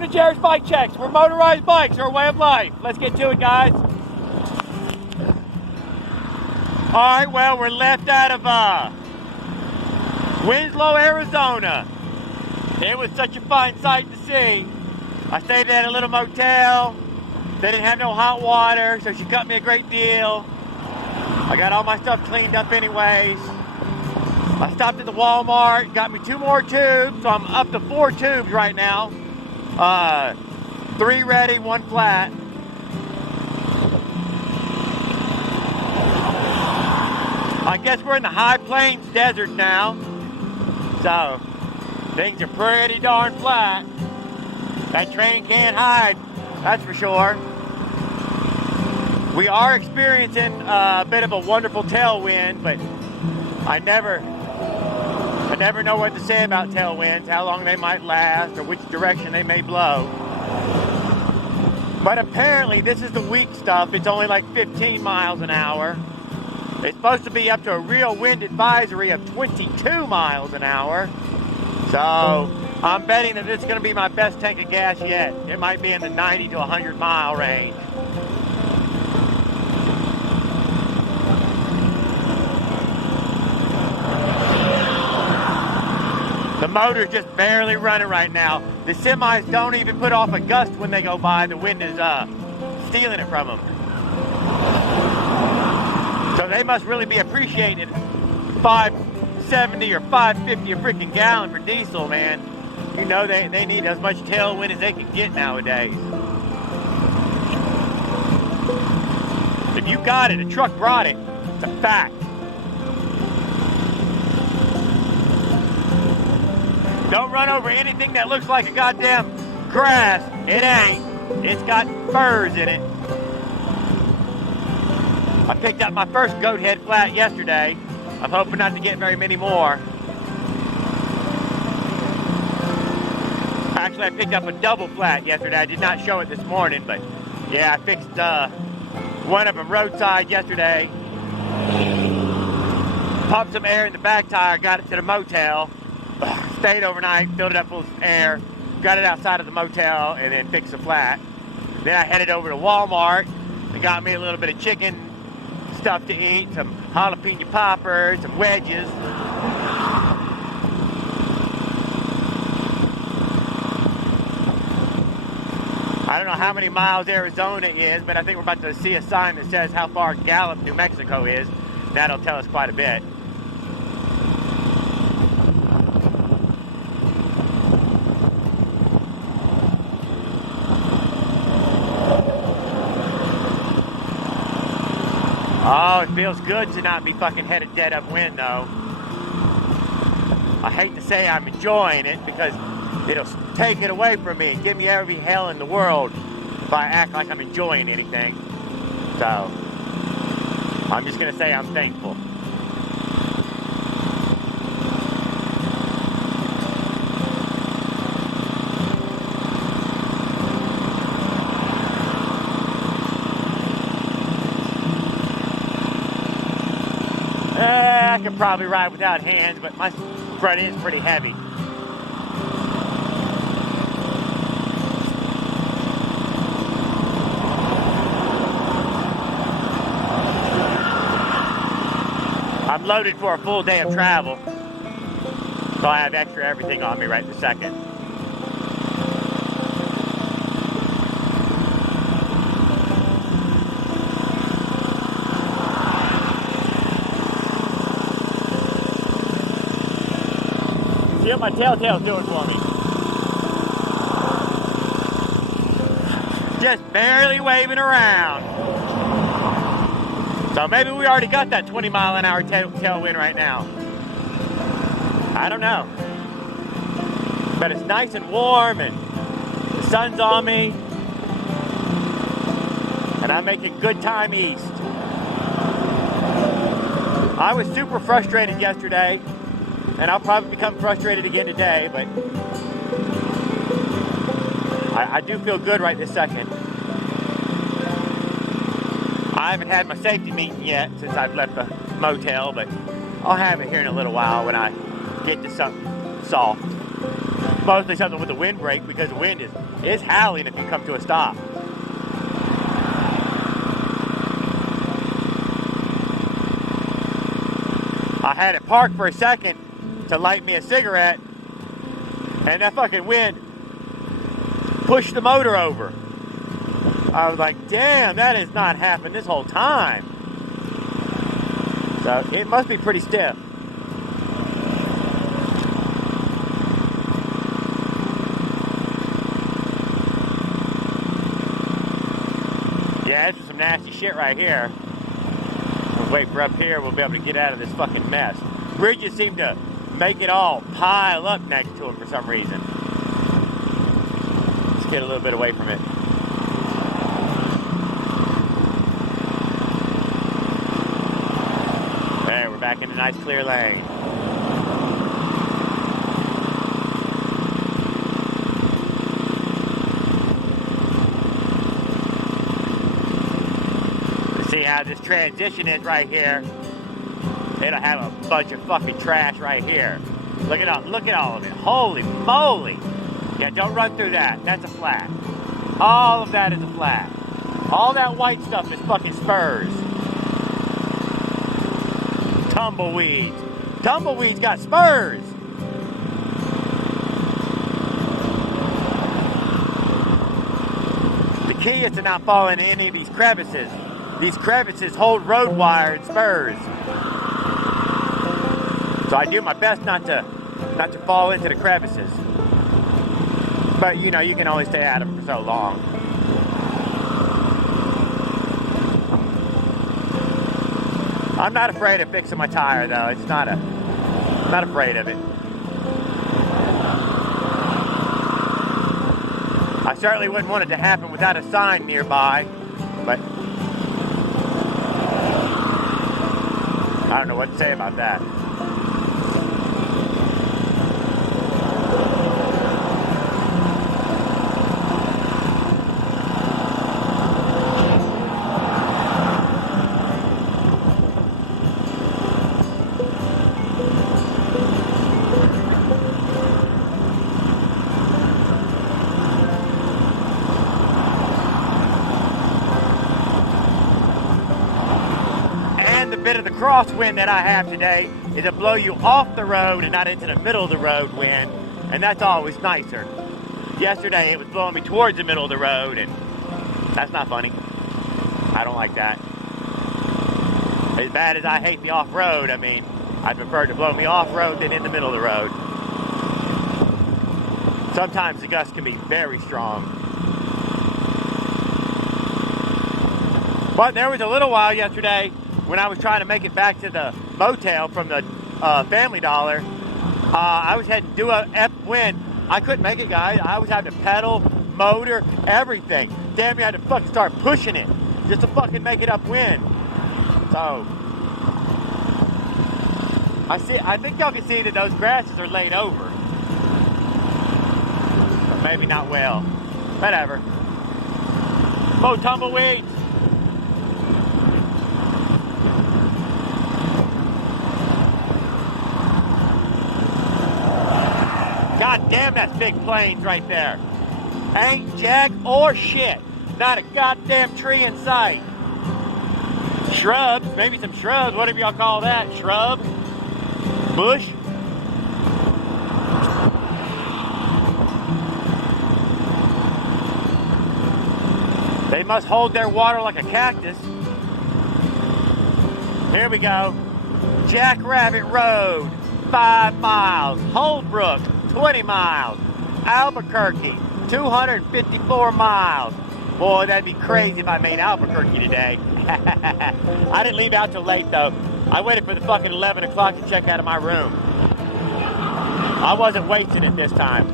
Welcome to Jared's Bike Checks, where motorized bikes are a way of life. Let's get to it, guys. Alright, well, we're left out of Winslow, Arizona. It was such a fine sight to see. I stayed at a little motel. They didn't have no hot water, so she cut me a great deal. I got all my stuff cleaned up anyways. I stopped at the Walmart, got me 2 more tubes, so I'm up to 4 tubes right now. 3 ready, 1 flat. I guess we're in the high plains desert now, so things are pretty darn flat. That train can't hide, that's for sure. We are experiencing a bit of a wonderful tailwind, but I never know what to say about tailwinds, how long they might last, or which direction they may blow. But apparently, this is the weak stuff. It's only like 15 miles an hour. It's supposed to be up to a real wind advisory of 22 miles an hour. So, I'm betting that it's going to be my best tank of gas yet. It might be in the 90 to 100 mile range. The motor's just barely running right now. The semis don't even put off a gust when they go by. The wind is stealing it from them. So they must really be appreciating $5.70 or $5.50 a freaking gallon for diesel, man. You know they need as much tailwind as they can get nowadays. If you got it, a truck brought it. It's a fact. Don't run over anything that looks like a goddamn grass. It ain't. It's got furs in it. I picked up my first goat head flat yesterday. I'm hoping not to get very many more. Actually, I picked up a double flat yesterday. I did not show it this morning, but yeah, I fixed one of them roadside yesterday. Pumped some air in the back tire, got it to the motel. Stayed overnight, filled it up full of air, got it outside of the motel, and then fixed the flat. Then I headed over to Walmart and got me a little bit of chicken stuff to eat, some jalapeno poppers, some wedges. I don't know how many miles Arizona is, but I think we're about to see a sign that says how far Gallup, New Mexico is. That'll tell us quite a bit. Oh, it feels good to not be fucking headed dead upwind, though. I hate to say I'm enjoying it because it'll take it away from me and give me every hell in the world if I act like I'm enjoying anything. So, I'm just going to say I'm thankful. I could probably ride without hands, but my front end's pretty heavy. I'm loaded for a full day of travel, so I have extra everything on me right this second. See what my telltale's doing for me. Just barely waving around. So maybe we already got that 20 mile an hour tailwind right now. I don't know. But it's nice and warm and the sun's on me. And I'm making good time east. I was super frustrated yesterday. And I'll probably become frustrated again today, but I do feel good right this second. I haven't had my safety meeting yet since I've left the motel, but I'll have it here in a little while when I get to something soft. mostly something with the windbreak because the wind is howling if you come to a stop. I had it parked for a second to light me a cigarette, and that fucking wind pushed the motor over. I was like, damn, that has not happened this whole time. So it must be pretty stiff. Yeah, this is some nasty shit right here. We'll wait for up here, we'll be able to get out of this fucking mess. Bridges seem to make it all pile up next to them for some reason. Let's get a little bit away from it. There, we're back in a nice clear lane. See how this transition is right here. It'll have a bunch of fucking trash right here. Look at all of it. Holy moly. Yeah, don't run through that. That's a flat. All of that is a flat. All that white stuff is fucking spurs. Tumbleweeds. Tumbleweeds got spurs. The key is to not fall into any of these crevices. These crevices hold road wire and spurs. So I do my best not to fall into the crevices. But you know, you can only stay out of them for so long. I'm not afraid of fixing my tire though. I'm not afraid of it. I certainly wouldn't want it to happen without a sign nearby, but I don't know what to say about that. Bit of the crosswind that I have today is to blow you off the road and not into the middle of the road wind, and that's always nicer. Yesterday it was blowing me towards the middle of the road, and that's not funny. I don't like that. As bad as I hate the off-road, I mean, I'd prefer to blow me off-road than in the middle of the road. Sometimes the gusts can be very strong. But there was a little while yesterday when I was trying to make it back to the motel from the Family Dollar. I was heading due a F wind. I couldn't make it, guys. I was having to pedal, motor, everything. Damn near I had to fucking start pushing it just to fucking make it upwind. So I think y'all can see that those grasses are laid over. But maybe not well. Whatever. Mo tumbleweeds. God damn, that's big plains right there. Ain't jack or shit. Not a goddamn tree in sight. Shrubs, maybe some shrubs, whatever y'all call that. Shrub? Bush? They must hold their water like a cactus. Here we go. Jackrabbit Road, 5 miles. Holbrook, 20 miles. Albuquerque, 254 miles. Boy, that'd be crazy if I made Albuquerque today. I didn't leave out till late, though. I waited for the fucking 11 o'clock to check out of my room. I wasn't wasting it this time.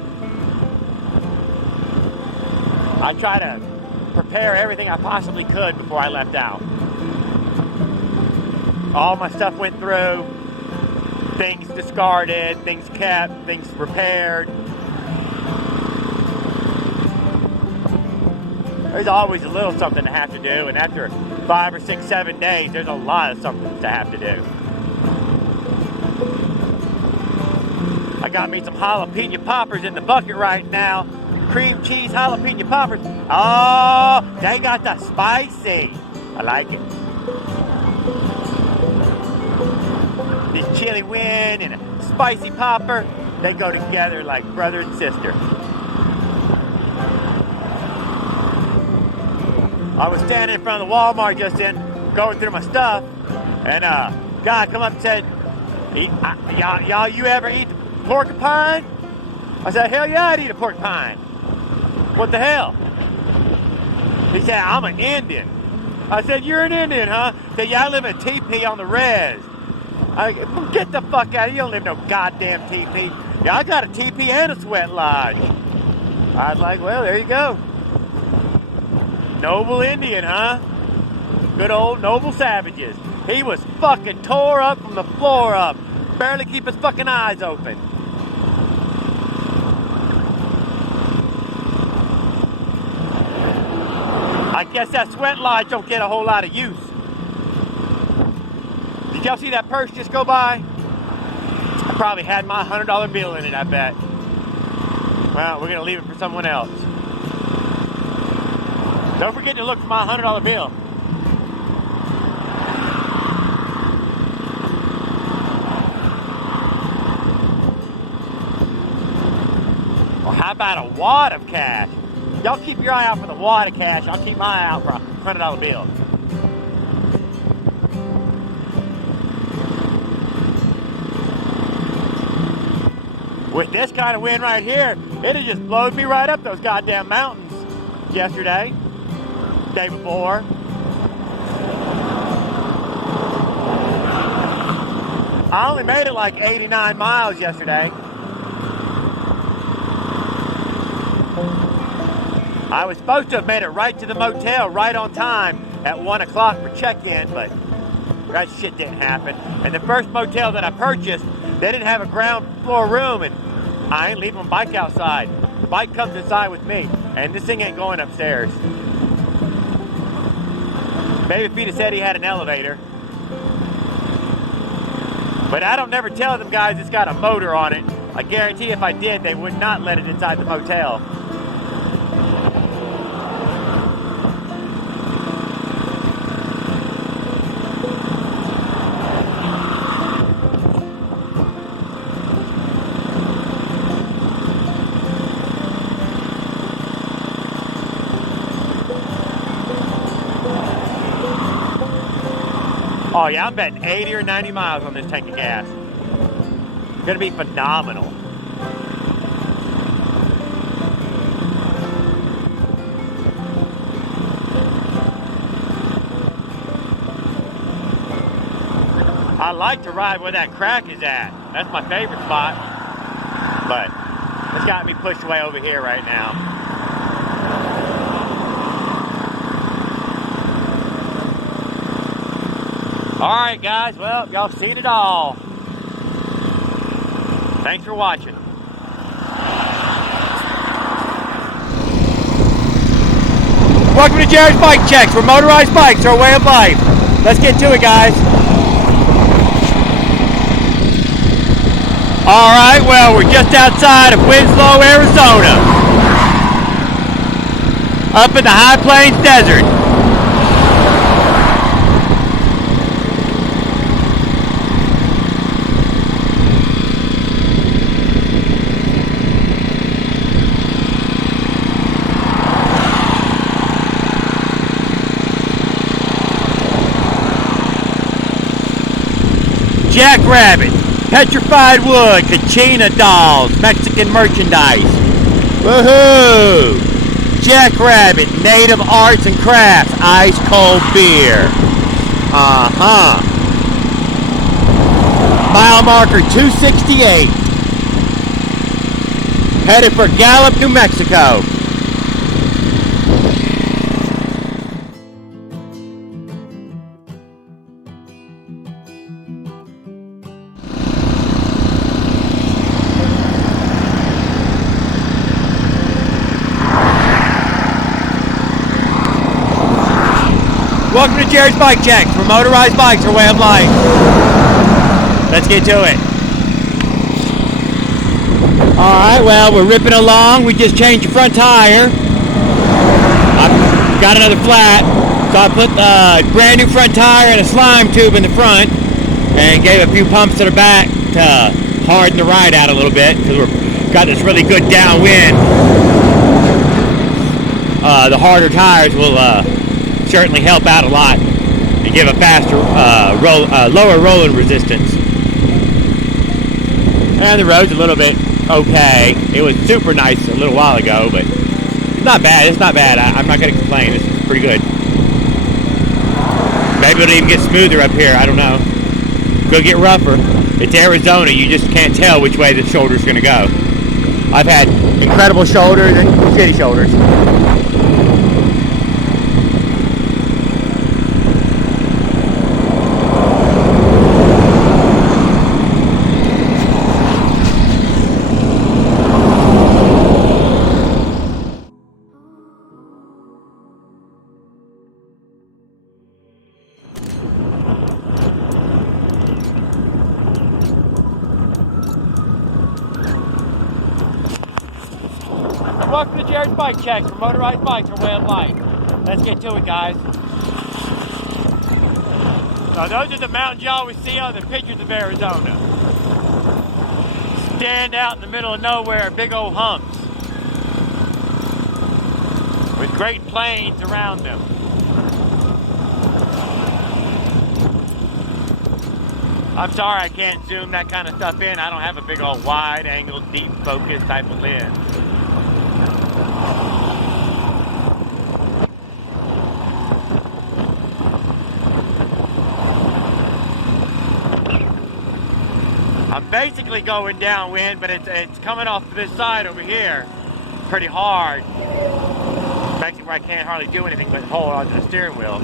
I tried to prepare everything I possibly could before I left out. All my stuff went through. Things discarded, things kept, things repaired. There's always a little something to have to do, and after 5 or 6, 7 days, there's a lot of something to have to do. I got me some jalapeno poppers in the bucket right now. Cream cheese jalapeno poppers. Oh, they got the spicy. I like it. This chili wind and a spicy popper, they go together like brother and sister. I was standing in front of the Walmart just then, going through my stuff, and a guy come up and said, y'all, you ever eat porcupine? I said, hell yeah, I'd eat a porcupine. What the hell? He said, I'm an Indian. I said, you're an Indian, huh? He said, yeah, I live in a teepee on the res. I said, get the fuck out of here. You don't live in no goddamn teepee. Yeah, I got a teepee and a sweat lodge. I was like, well, there you go. Noble Indian, huh? Good old noble savages. He was fucking tore up from the floor up. Barely keep his fucking eyes open. I guess that sweat lodge don't get a whole lot of use. Did y'all see that purse just go by? I probably had my $100 bill in it, I bet. Well, we're gonna leave it for someone else. Don't forget to look for my $100 bill. Or how about a wad of cash? Y'all keep your eye out for the wad of cash. I'll keep my eye out for a $100 bill. With this kind of wind right here, it'd have just blown me right up those goddamn mountains yesterday, day before. I only made it like 89 miles yesterday. I was supposed to have made it right to the motel right on time at 1 o'clock for check-in, but that shit didn't happen. And the first motel that I purchased, they didn't have a ground floor room, and I ain't leaving my bike outside. The bike comes inside with me, and this thing ain't going upstairs. Maybe if he'd have said he had an elevator. But I don't never tell them guys it's got a motor on it. I guarantee if I did, they would not let it inside the motel. Oh yeah, I'm betting 80 or 90 miles on this tank of gas. It's gonna be phenomenal. I like to ride where that crack is at. That's my favorite spot. But it's got me pushed away over here right now. Alright guys, well, y'all seen it all. Thanks for watching. Welcome to Jared's Bike Checks, where motorized bikes are a way of life. Let's get to it, guys. Alright, well, we're just outside of Winslow, Arizona. Up in the High Plains Desert. Jackrabbit, petrified wood, Kachina dolls, Mexican merchandise. Woohoo! Jackrabbit, native arts and crafts, ice cold beer. Uh-huh. Mile marker 268. Headed for Gallup, New Mexico. Welcome to Jared's Bike Checks, where motorized bikes are a way of life. Let's get to it. Alright, well, we're ripping along. We just changed the front tire. I got another flat, so I put a brand new front tire and a slime tube in the front and gave a few pumps to the back to harden the ride out a little bit because we've got this really good downwind. The harder tires will certainly help out a lot and give a faster, lower rolling resistance. And the road's a little bit okay. It was super nice a little while ago, but it's not bad. It's not bad. I'm not going to complain. It's pretty good. Maybe it'll even get smoother up here. I don't know. Go get rougher. It's Arizona. You just can't tell which way the shoulder's going to go. I've had incredible shoulders and shitty shoulders. Welcome to Jared's Bike Checks, where motorized bikes are way of life. Let's get to it, guys. So those are the mountains you always see on the pictures of Arizona. Stand out in the middle of nowhere, big old humps. With great plains around them. I'm sorry I can't zoom that kind of stuff in. I don't have a big old wide angle, deep focus type of lens. I'm basically going downwind, but it's coming off this side over here pretty hard. Basically where I can't hardly do anything but hold onto the steering wheel.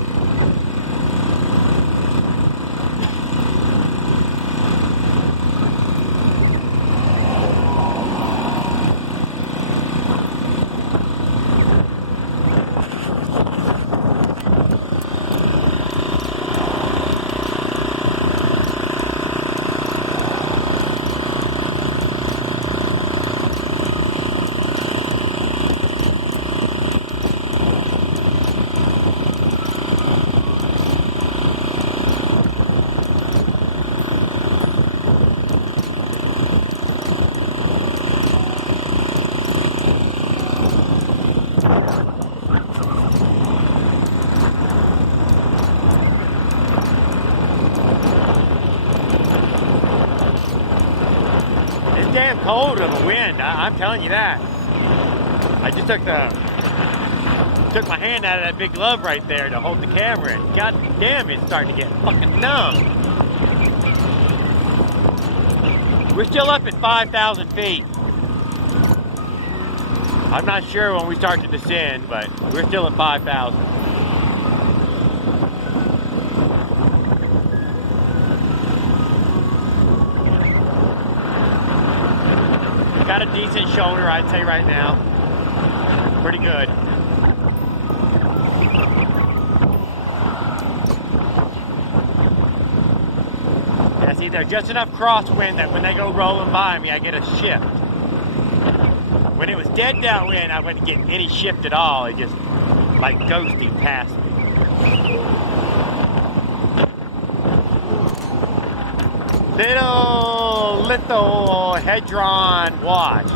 Damn cold of a wind, I'm telling you that. I just took my hand out of that big glove right there to hold the camera, and god damn, it's starting to get fucking numb. We're still up at 5,000 feet. I'm not sure when we start to descend, but we're still at 5,000. Got a decent shoulder, I'd say right now. Pretty good. Yeah, see, there's just enough crosswind that when they go rolling by me, I get a shift. When it was dead downwind, I wouldn't get any shift at all. It just, like, ghosting past me. Little Hedron wash.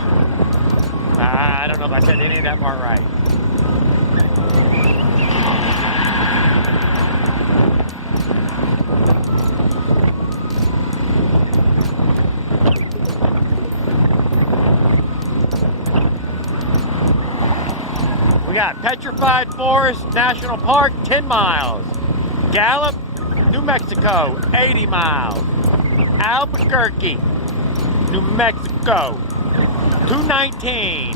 I don't know if I said any of that part right. We got Petrified Forest National Park, 10 miles. Gallup, New Mexico, 80 miles. Albuquerque, New Mexico, 219.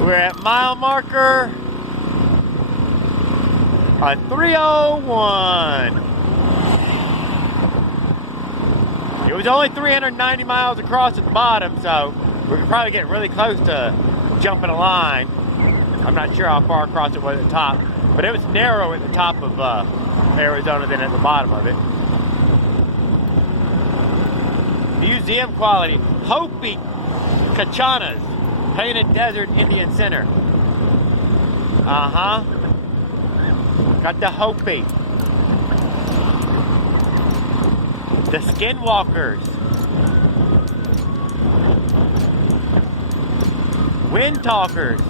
We're at mile marker 301. It was only 390 miles across at the bottom, so we could probably get really close to jumping a line. I'm not sure how far across it was at the top, but it was narrow at the top of Arizona than at the bottom of it. Museum quality. Hopi Kachanas, painted desert Indian center. Got the Hopi. The Skinwalkers. Wind Talkers.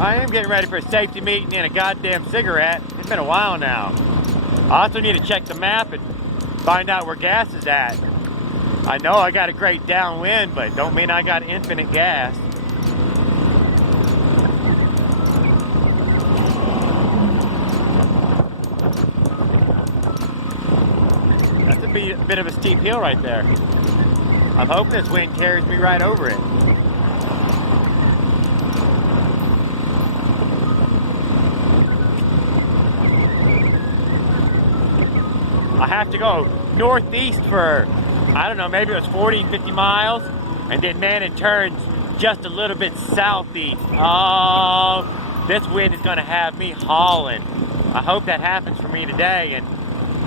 I am getting ready for a safety meeting and a goddamn cigarette. It's been a while now. I also need to check the map and find out where gas is at. I know I got a great downwind, but don't mean I got infinite gas. That's a bit of a steep hill right there. I'm hoping this wind carries me right over it. I have to go northeast for, I don't know, maybe it was 40, 50 miles, and then man, it turns just a little bit southeast. Oh, this wind is gonna have me hauling. I hope that happens for me today and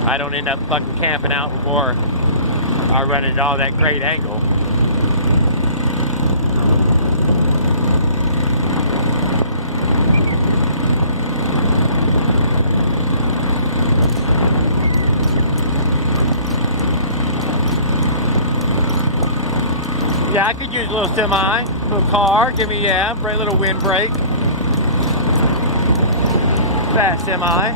I don't end up fucking camping out before I run into all that great angle. Yeah, I could use a little semi, a little car, give me, a little windbreak. Fast semi.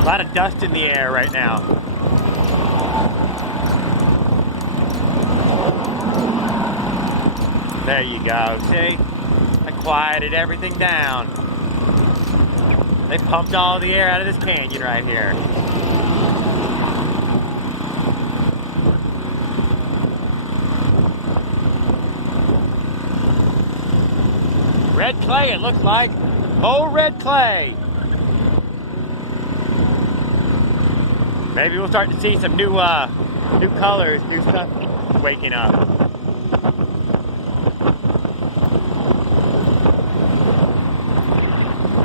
A lot of dust in the air right now. There you go, see? I quieted everything down. They pumped all the air out of this canyon right here. Red clay, it looks like. Oh, red clay. Maybe we'll start to see some new colors, new stuff waking up.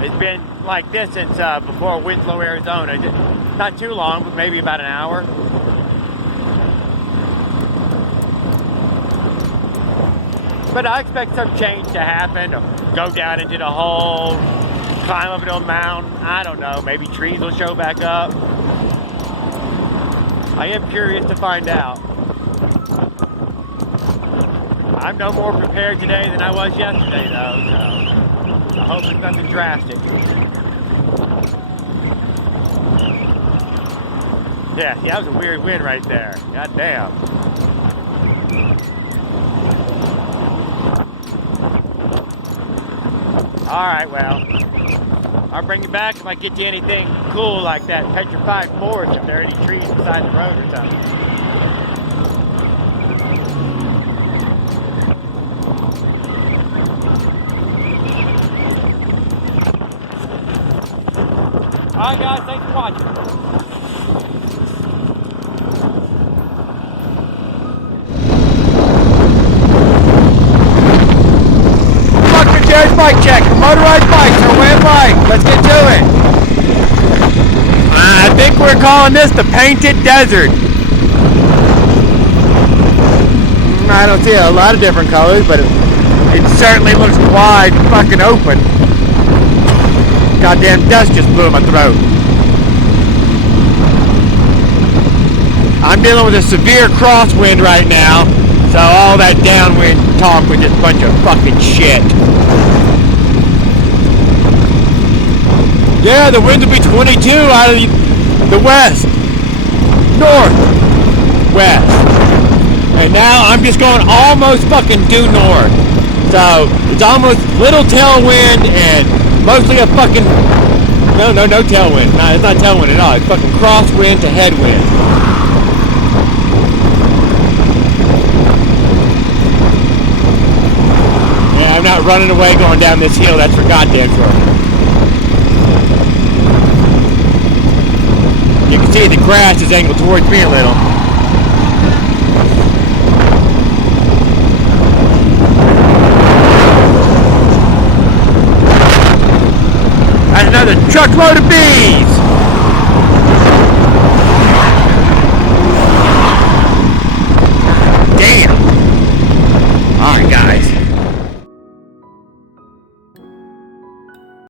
It's been like this since before Winslow, Arizona. Not too long, but maybe about an hour. But I expect some change to happen. Go down into the hole, climb up into a mountain. I don't know, maybe trees will show back up. I am curious to find out. I'm no more prepared today than I was yesterday though, so I hope it's nothing drastic. Yeah, that was a weird wind right there. God damn. Alright, well, I'll bring you back if I get you anything cool like that petrified forest if there are any trees beside the road or something. Alright guys, thanks for watching. Bike check for motorized bikes or way of life. Let's get to it. I think we're calling this the Painted Desert. I don't see a lot of different colors, but it certainly looks wide fucking open. Goddamn dust just blew in my throat. I'm dealing with a severe crosswind right now, so all that downwind talk was just a bunch of fucking shit. Yeah, the wind will be 22 out of the west, north, west. And now I'm just going almost fucking due north. So it's almost little tailwind and mostly a fucking, no tailwind. No, it's not tailwind at all. It's fucking crosswind to headwind. Yeah, I'm not not running away going down this hill, that's for goddamn sure. You can see the grass is angled towards me a little. That's another truckload of beans.